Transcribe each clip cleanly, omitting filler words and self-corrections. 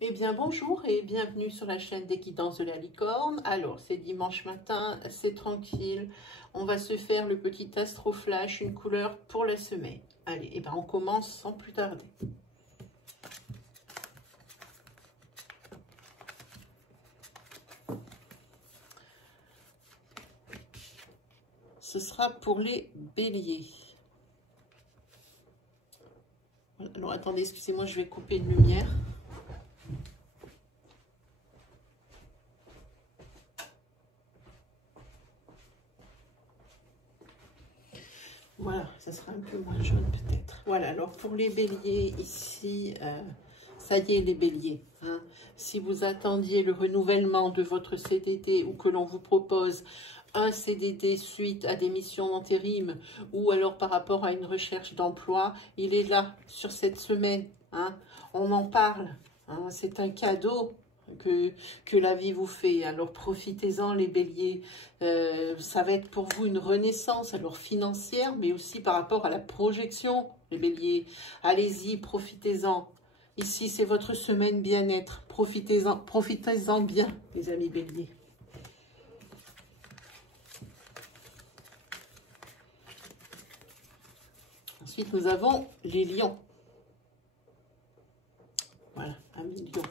Eh bien bonjour et bienvenue sur la chaîne des guidances de la licorne. Alors c'est dimanche matin, c'est tranquille. On va se faire le petit astro flash, une couleur pour la semaine. Allez, et ben on commence sans plus tarder. Ce sera pour les béliers. Alors attendez, excusez-moi, je vais couper une lumière. Voilà, ça sera un peu moins jaune peut-être. Voilà, alors pour les béliers ici, ça y est les béliers. Hein. Si vous attendiez le renouvellement de votre CDD ou que l'on vous propose un CDD suite à des missions d'intérim ou alors par rapport à une recherche d'emploi, il est là sur cette semaine. Hein. On en parle. Hein. C'est un cadeau que la vie vous fait. Alors profitez-en les béliers, ça va être pour vous une renaissance, alors financière, mais aussi par rapport à la projection, les béliers. Allez-y, profitez-en. Ici, c'est votre semaine bien-être. Profitez-en bien, les amis béliers. Ensuite, nous avons les lions. Voilà, amis lions.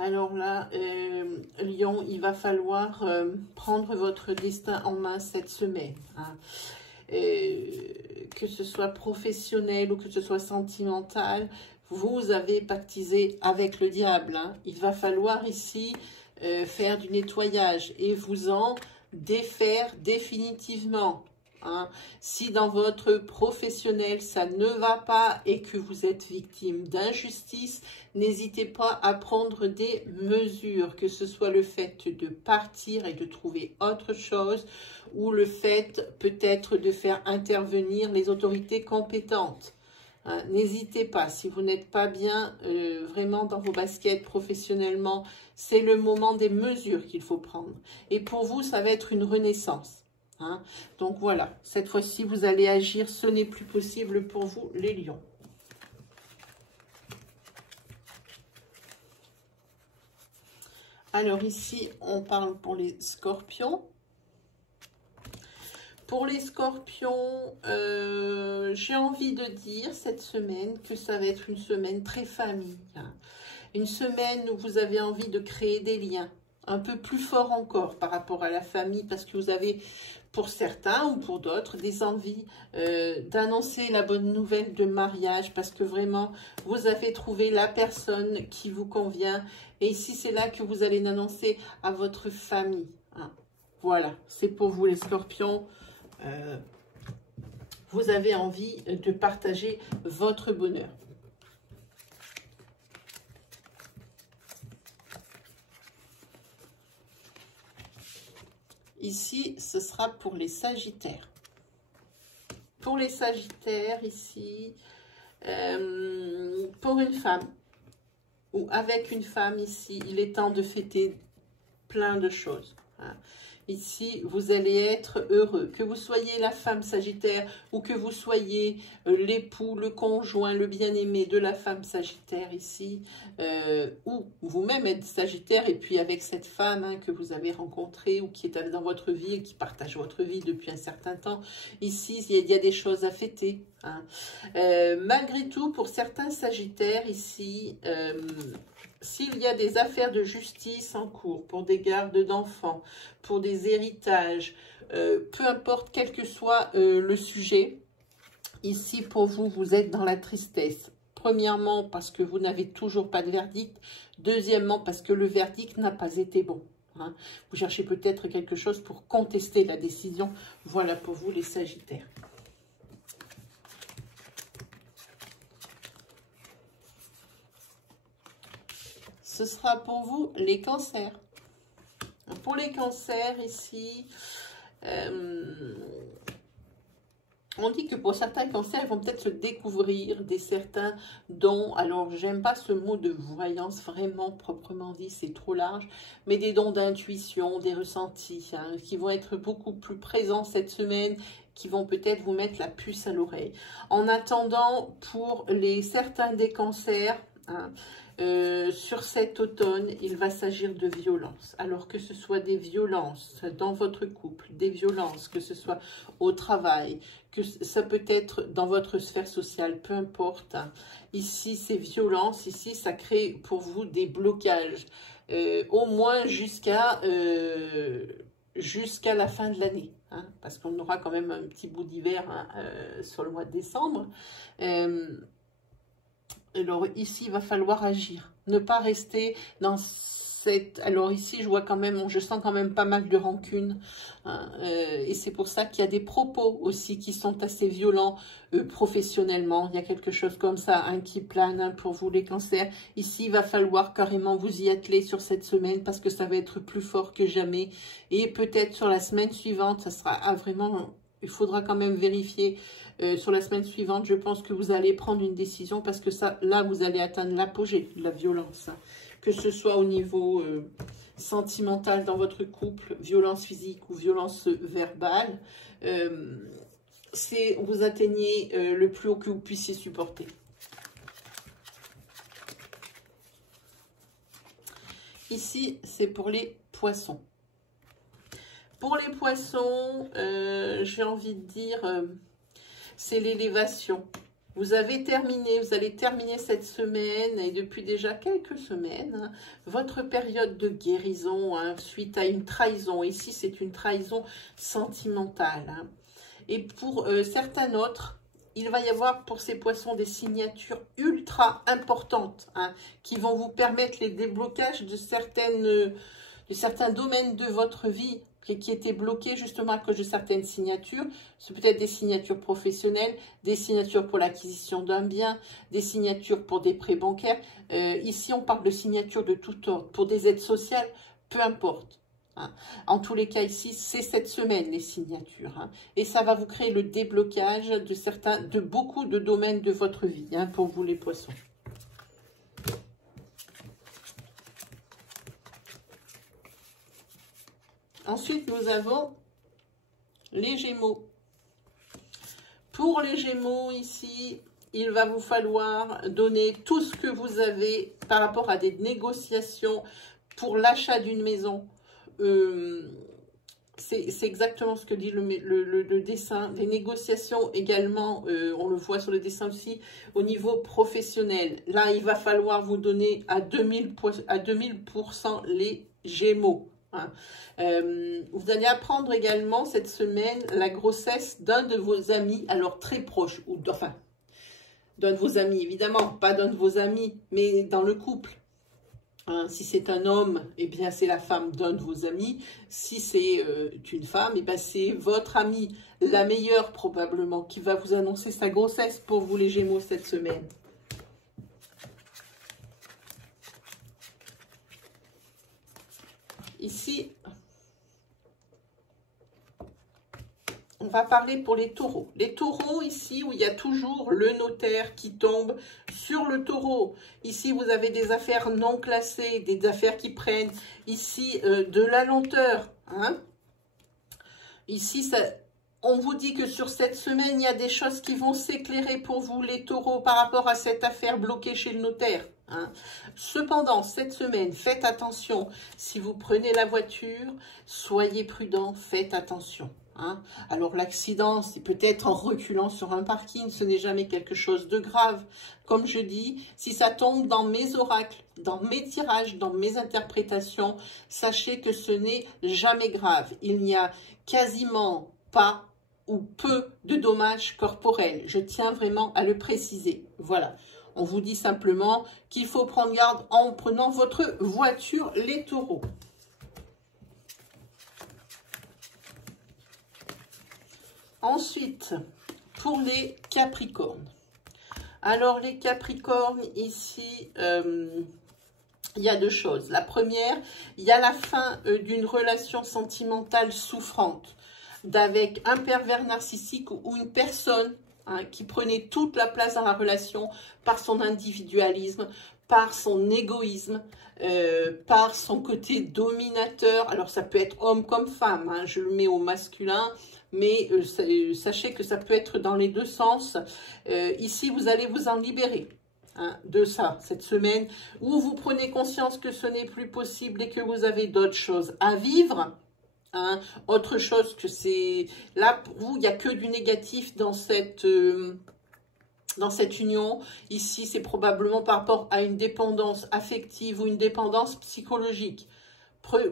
Alors là, Lion, il va falloir prendre votre destin en main cette semaine. Hein. Que ce soit professionnel ou que ce soit sentimental, vous avez pactisé avec le diable. Hein. Il va falloir ici faire du nettoyage et vous en défaire définitivement. Hein. Si dans votre professionnel, ça ne va pas et que vous êtes victime d'injustice, n'hésitez pas à prendre des mesures, que ce soit le fait de partir et de trouver autre chose ou le fait peut-être de faire intervenir les autorités compétentes. Hein. N'hésitez pas, si vous n'êtes pas bien vraiment dans vos baskets professionnellement, c'est le moment des mesures qu'il faut prendre. Et pour vous, ça va être une renaissance. Hein. Donc voilà, cette fois-ci, vous allez agir, ce n'est plus possible pour vous, les lions. Alors ici, on parle pour les scorpions. Pour les scorpions, j'ai envie de dire cette semaine que ça va être une semaine très famille. Hein. Une semaine où vous avez envie de créer des liens un peu plus forts encore par rapport à la famille, parce que vous avez, pour certains ou pour d'autres, des envies d'annoncer la bonne nouvelle de mariage, parce que vraiment, vous avez trouvé la personne qui vous convient. Et ici, c'est là que vous allez l'annoncer à votre famille. Hein. Voilà, c'est pour vous les scorpions. Vous avez envie de partager votre bonheur. Ici, ce sera pour les sagittaires. Pour les sagittaires, ici, pour une femme ou avec une femme, ici, il est temps de fêter plein de choses. Hein. Ici, vous allez être heureux. Que vous soyez la femme sagittaire ou que vous soyez l'époux, le conjoint, le bien-aimé de la femme sagittaire ici, ou vous-même êtes sagittaire et puis avec cette femme hein, que vous avez rencontrée ou qui est dans votre vie et qui partage votre vie depuis un certain temps, ici, il y a des choses à fêter. Hein. Malgré tout, pour certains sagittaires ici, s'il y a des affaires de justice en cours, pour des gardes d'enfants, pour des héritages, peu importe quel que soit le sujet, ici pour vous, vous êtes dans la tristesse. Premièrement, parce que vous n'avez toujours pas de verdict. Deuxièmement, parce que le verdict n'a pas été bon. Hein. Vous cherchez peut-être quelque chose pour contester la décision. Voilà pour vous les sagittaires. Ce sera pour vous les cancers. Pour les cancers, ici, on dit que pour certains cancers, ils vont peut-être se découvrir des certains dons. Alors, j'aime pas ce mot de voyance, vraiment, proprement dit, c'est trop large. Mais des dons d'intuition, des ressentis, hein, qui vont être beaucoup plus présents cette semaine, qui vont peut-être vous mettre la puce à l'oreille. En attendant, pour certains des cancers, hein. Sur cet automne, il va s'agir de violences. Alors que ce soit des violences dans votre couple, des violences, que ce soit au travail, que ça peut être dans votre sphère sociale, peu importe. Hein. Ici, ces violences, ici, ça crée pour vous des blocages, au moins jusqu'à la fin de l'année. Hein, parce qu'on aura quand même un petit bout d'hiver hein, sur le mois de décembre. Alors ici, il va falloir agir. Ne pas rester dans cette... Alors ici, je vois quand même, je sens quand même pas mal de rancune. Hein, et c'est pour ça qu'il y a des propos aussi qui sont assez violents professionnellement. Il y a quelque chose comme ça hein, qui plane hein, pour vous les cancers. Ici, il va falloir carrément vous y atteler sur cette semaine parce que ça va être plus fort que jamais. Et peut-être sur la semaine suivante, ça sera vraiment... Il faudra quand même vérifier sur la semaine suivante. Je pense que vous allez prendre une décision parce que ça, là, vous allez atteindre l'apogée de la violence. Hein. Que ce soit au niveau sentimental dans votre couple, violence physique ou violence verbale. Vous atteignez le plus haut que vous puissiez supporter. Ici, c'est pour les poissons. Pour les poissons, j'ai envie de dire, c'est l'élévation. Vous allez terminer cette semaine, et depuis déjà quelques semaines, hein, votre période de guérison hein, suite à une trahison. Ici, c'est une trahison sentimentale. Hein. Et pour certains autres, il va y avoir pour ces poissons des signatures ultra importantes hein, qui vont vous permettre les déblocages de certains domaines de votre vie qui étaient bloqués justement à cause de certaines signatures. C'est peut-être des signatures professionnelles, des signatures pour l'acquisition d'un bien, des signatures pour des prêts bancaires. Ici, on parle de signatures de tout ordre, pour des aides sociales, peu importe. Hein. En tous les cas, ici, c'est cette semaine, les signatures. Hein. Et ça va vous créer le déblocage de beaucoup de domaines de votre vie, hein, pour vous les poissons. Ensuite, nous avons les Gémeaux. Pour les Gémeaux, ici, il va vous falloir donner tout ce que vous avez par rapport à des négociations pour l'achat d'une maison. C'est exactement ce que dit le dessin. Les négociations également, on le voit sur le dessin aussi, au niveau professionnel. Là, il va falloir vous donner à 2000% les Gémeaux. Hein. Vous allez apprendre également cette semaine la grossesse d'un de vos amis, alors très proche, ou enfin, d'un de vos amis, évidemment, pas d'un de vos amis, mais dans le couple. Hein, si c'est un homme, eh bien c'est la femme d'un de vos amis. Si c'est une femme, eh bien c'est votre amie, la meilleure probablement, qui va vous annoncer sa grossesse pour vous les Gémeaux cette semaine. Ici, on va parler pour les taureaux. Les taureaux, ici, où il y a toujours le notaire qui tombe sur le taureau. Ici, vous avez des affaires non classées, des affaires qui prennent ici de la lenteur. Hein. Ici, on vous dit que sur cette semaine, il y a des choses qui vont s'éclairer pour vous, les taureaux, par rapport à cette affaire bloquée chez le notaire. Hein. Cependant, cette semaine, faites attention. Si vous prenez la voiture, soyez prudent, faites attention. Hein. Alors l'accident, c'est peut-être en reculant sur un parking, ce n'est jamais quelque chose de grave. Comme je dis, si ça tombe dans mes oracles, dans mes tirages, dans mes interprétations, sachez que ce n'est jamais grave. Il n'y a quasiment pas ou peu de dommages corporels. Je tiens vraiment à le préciser. Voilà. On vous dit simplement qu'il faut prendre garde en prenant votre voiture, les taureaux. Ensuite, pour les Capricornes. Alors, les Capricornes, ici, il y a deux choses. La première, il y a la fin d'une relation sentimentale souffrante d'avec un pervers narcissique ou une personne hein, qui prenait toute la place dans la relation par son individualisme, par son égoïsme, par son côté dominateur. Alors, ça peut être homme comme femme, hein, je le mets au masculin, mais sachez que ça peut être dans les deux sens. Ici, vous allez vous en libérer. hein, de ça, cette semaine, où vous prenez conscience que ce n'est plus possible et que vous avez d'autres choses à vivre. Hein, autre chose que c'est... Là, pour vous, il n'y a que du négatif dans cette union. Ici, c'est probablement par rapport à une dépendance affective ou une dépendance psychologique.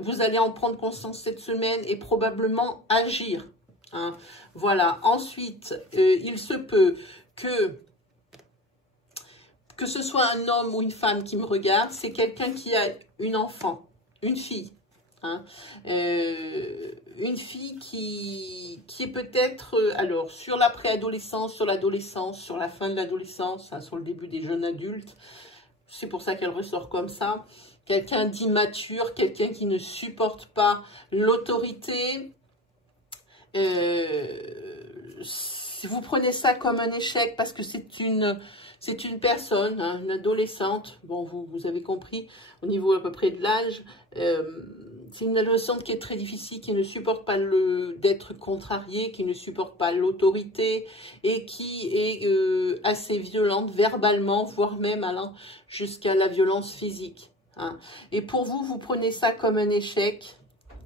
Vous allez en prendre conscience cette semaine et probablement agir. Hein. Voilà. Ensuite, il se peut que ce soit un homme ou une femme qui me regarde, c'est quelqu'un qui a une enfant, une fille. Hein. Une fille qui est peut-être, alors, sur la préadolescence, sur l'adolescence, sur la fin de l'adolescence, hein, sur le début des jeunes adultes. C'est pour ça qu'elle ressort comme ça. Quelqu'un d'immature, quelqu'un qui ne supporte pas l'autorité. Si vous prenez ça comme un échec parce que c'est une personne, hein, une adolescente, bon, vous avez compris, au niveau à peu près de l'âge, c'est une adolescente qui est très difficile, qui ne supporte pas d'être contrariée, qui ne supporte pas l'autorité et qui est assez violente verbalement, voire même allant jusqu'à la violence physique. Hein. Et pour vous, vous prenez ça comme un échec,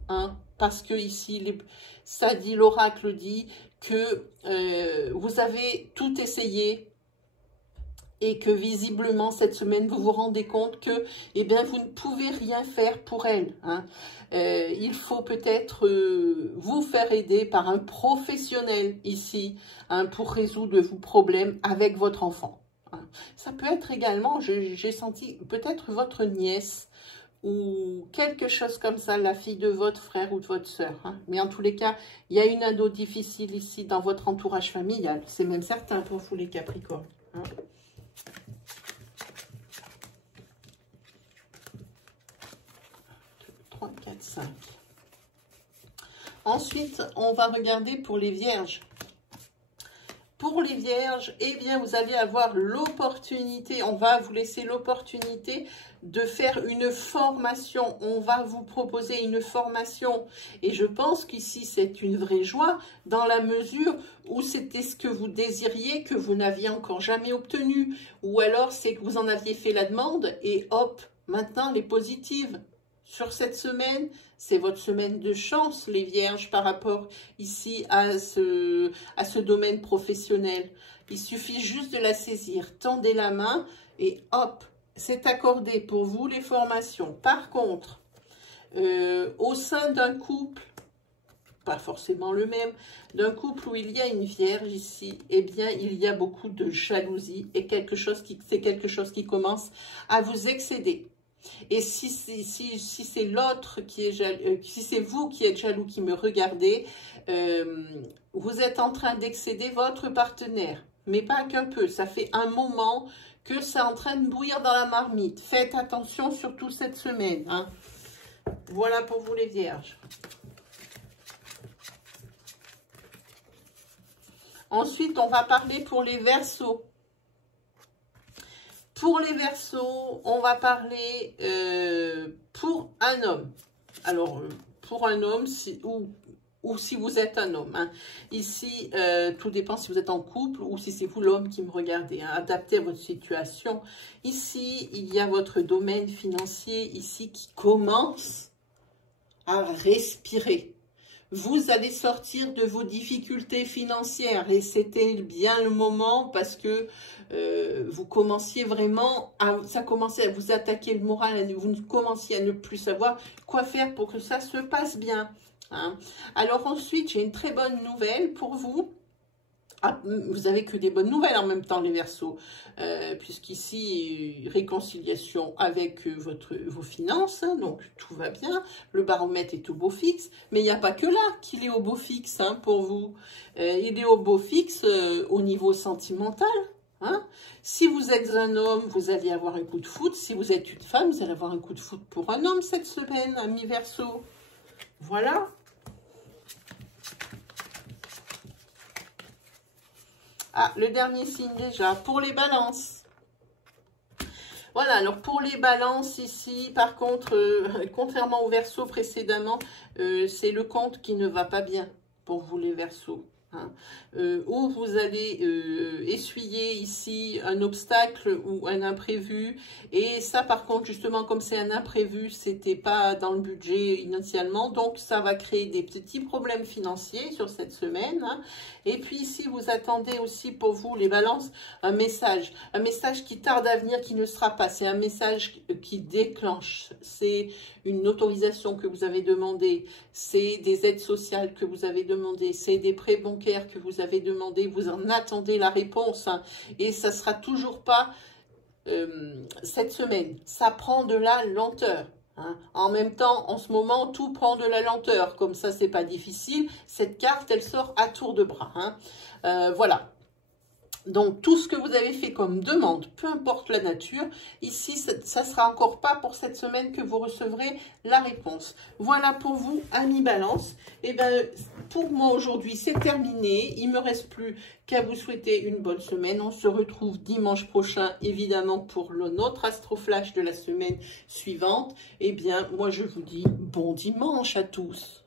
hein, parce que ici, ça dit, l'oracle dit que vous avez tout essayé et que visiblement, cette semaine, vous vous rendez compte que eh bien, vous ne pouvez rien faire pour elle. Hein. Il faut peut-être vous faire aider par un professionnel ici, hein, pour résoudre vos problèmes avec votre enfant. Hein. Ça peut être également, j'ai senti, peut-être votre nièce ou quelque chose comme ça, la fille de votre frère ou de votre soeur. Hein. Mais en tous les cas, il y a une ado difficile ici dans votre entourage familial. C'est même certain pour vous les Capricornes. Hein. 3, 4, 5. Ensuite, on va regarder pour les vierges. Pour les vierges, eh bien, vous allez avoir l'opportunité, on va vous laisser l'opportunité de faire une formation. On va vous proposer une formation. Et je pense qu'ici, c'est une vraie joie dans la mesure où c'était ce que vous désiriez, que vous n'aviez encore jamais obtenu. Ou alors, c'est que vous en aviez fait la demande et hop, maintenant, les positives. Sur cette semaine, c'est votre semaine de chance, les vierges, par rapport ici à ce domaine professionnel. Il suffit juste de la saisir. Tendez la main et hop, c'est accordé pour vous les formations. Par contre, au sein d'un couple, pas forcément le même, d'un couple où il y a une vierge ici, eh bien, il y a beaucoup de jalousie et c'est quelque chose qui commence à vous excéder. Et si c'est l'autre qui est jaloux, si c'est vous qui êtes jaloux, qui me regardez, vous êtes en train d'excéder votre partenaire. Mais pas qu'un peu, ça fait un moment que c'est en train de bouillir dans la marmite. Faites attention surtout cette semaine. Hein. Voilà pour vous les vierges. Ensuite, on va parler pour les Verseaux. Pour les Verseaux, on va parler pour un homme. Alors, pour un homme, ou si vous êtes un homme. Hein. Ici, tout dépend si vous êtes en couple ou si c'est vous l'homme qui me regardez. Hein. Adaptez à votre situation. Ici, il y a votre domaine financier ici qui commence à respirer. Vous allez sortir de vos difficultés financières et c'était bien le moment parce que vous commenciez vraiment, ça commençait à vous attaquer le moral, vous commenciez à ne plus savoir quoi faire pour que ça se passe bien. Hein. Alors ensuite, j'ai une très bonne nouvelle pour vous. Ah, vous n'avez que des bonnes nouvelles en même temps, les Verseaux, puisqu'ici, réconciliation avec vos finances, hein, donc tout va bien, le baromètre est au beau fixe, mais il n'y a pas que là qu'il est au beau fixe hein, pour vous, il est au beau fixe au niveau sentimental. Hein. Si vous êtes un homme, vous allez avoir un coup de foudre, si vous êtes une femme, vous allez avoir un coup de foudre pour un homme cette semaine, amis Verseaux. Voilà. Ah, le dernier signe déjà, pour les balances. Voilà, alors pour les balances ici, par contre, contrairement au Verseau précédemment, c'est le compte qui ne va pas bien pour vous les Verseaux. Hein, où vous allez essuyer ici un obstacle ou un imprévu. Et ça, par contre, justement, comme c'est un imprévu, c'était pas dans le budget initialement, donc ça va créer des petits problèmes financiers sur cette semaine. Hein. Et puis ici, vous attendez aussi pour vous, les balances, un message qui tarde à venir, qui ne sera pas. C'est un message qui déclenche. C'est une autorisation que vous avez demandée, c'est des aides sociales que vous avez demandées, c'est des prêts bancaires que vous avez demandé, vous en attendez la réponse, hein, et ça sera toujours pas cette semaine. Ça prend de la lenteur. Hein. En même temps, en ce moment, tout prend de la lenteur. Comme ça, c'est pas difficile. Cette carte, elle sort à tour de bras. Hein. Voilà. Donc, tout ce que vous avez fait comme demande, peu importe la nature, ici, ça ne sera encore pas pour cette semaine que vous recevrez la réponse. Voilà pour vous, amis Balance. Et bien, pour moi, aujourd'hui, c'est terminé. Il ne me reste plus qu'à vous souhaiter une bonne semaine. On se retrouve dimanche prochain, évidemment, pour notre Astroflash de la semaine suivante. Et bien, moi, je vous dis bon dimanche à tous.